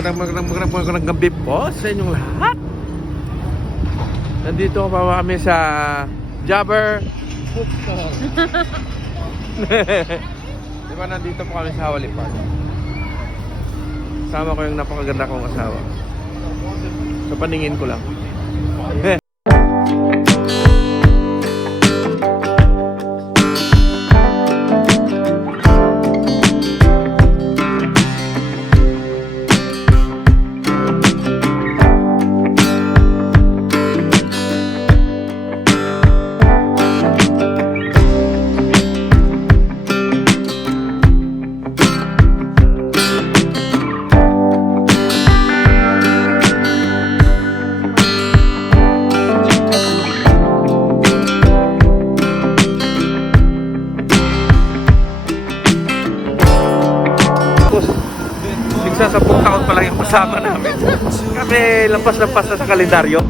magandang gabi po sa inyong lahat. Nandito pa kami sa Jabber Bookstore. Diba nandito po kami sa Hawali Park. Kasama ko yung napakaganda kong asawa. Sa paningin ko lang. Sa 10 taon pa lang yung kasama namin. Kami lampas-lampas na sa kalendaryo.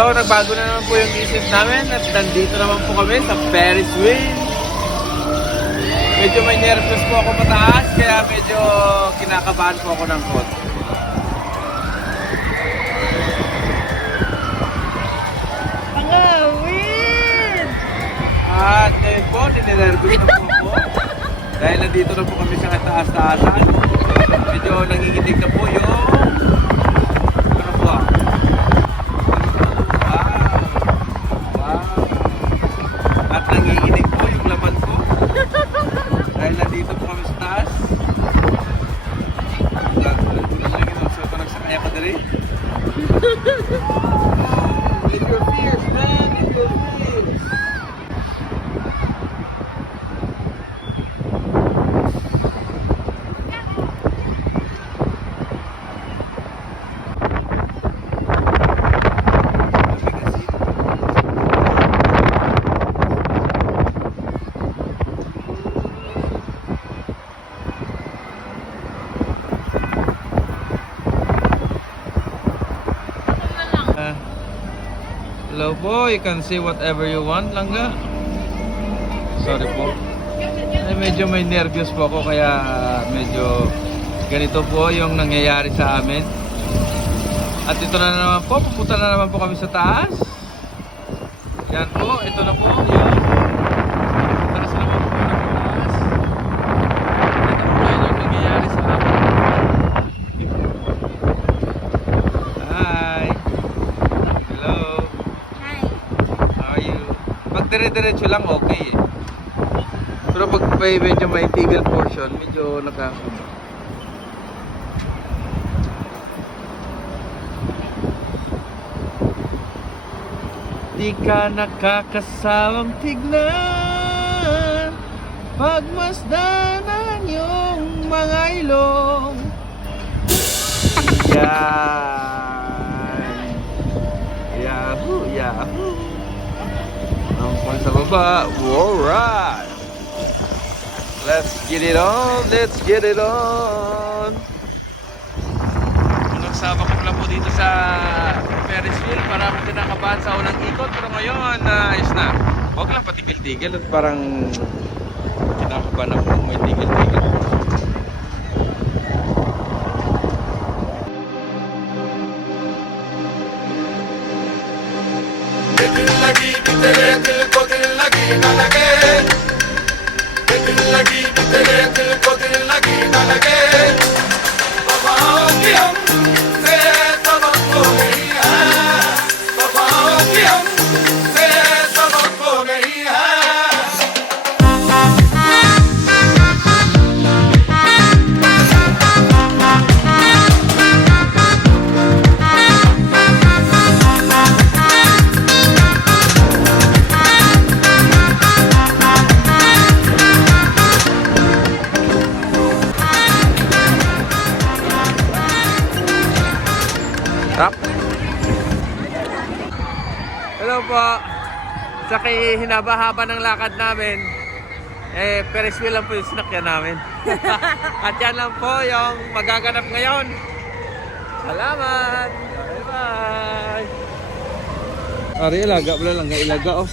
So, nagbago na naman po yung isip namin at nandito naman po kami sa Ferris wheel. Medyo may nervous po ako mataas, kaya medyo kinakabahan po ako ng konti. Pangawin! At ngayon po, ninervous na po ako. Dahil nandito na po kami sa kataas-taasan. Medyo nangingitig na po yung... Ano po ah? At nanginginig po yung laman ko. Dahil nandito po kami sa taas. So, ito nagsakaya ka dali. Live your fears, man! Live your fears! Hello po, you can say whatever you want, Langga. Sorry po. Ay, medyo may nervous po ako, kaya medyo ganito po yung nangyayari sa amin. At ito na naman po, pupunta na naman po kami sa taas. Yan po, ito na po yun. Taas naman po kami sa taas. Ito po yung nangyayari sa amin. Hi! Hello! Dire-diretso lang okay eh. Pero pag medyo may tigil portion, medyo di ka nakakasawang tignan, pagmasdan ang iyong mga ilong. Yan. Yahoo! Yahoo! Nampun sa baba. Alright! Let's get it on! Let's get it on! Nagsama ko lang po dito sa Ferris wheel. Para ako kinakabahan sa unang ikot. Pero ngayon, ayos na. Huwag lang patigil-tigil at parang kinakabahan ako. May tigil-tigil. दिल लगी कि तेरे दिल को दिल लगी न लगे दिल लगी कि तेरे दिल को दिल लगी न लगे वफाओं की हमसे सबक हो गई है वफाओं की हमसे सबक हो गई है Tap. Hello po. Sa hinaba-haba ng lakad namin, Ferris wheel lang po yung sinakyan namin. At yan lang po yung magaganap ngayon. Salamat! Bye-bye! Ari, ilaga pala lang. Ilaga, oh.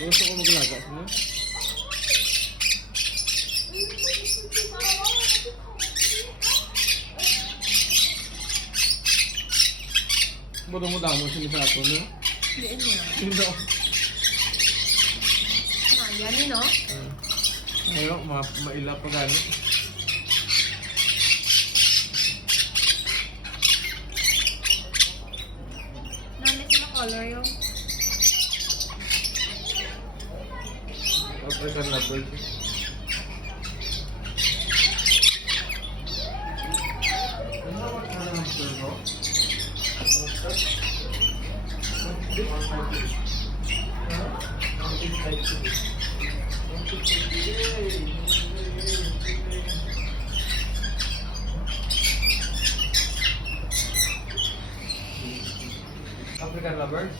Gusto ko mag-ilaga. Mudah-mudahan mo sila sa ato, no? Diin mo na. Hindi. Yan yun, no? Ngayon, maila pa gani. Namit na color yung... African leopard. African lovers?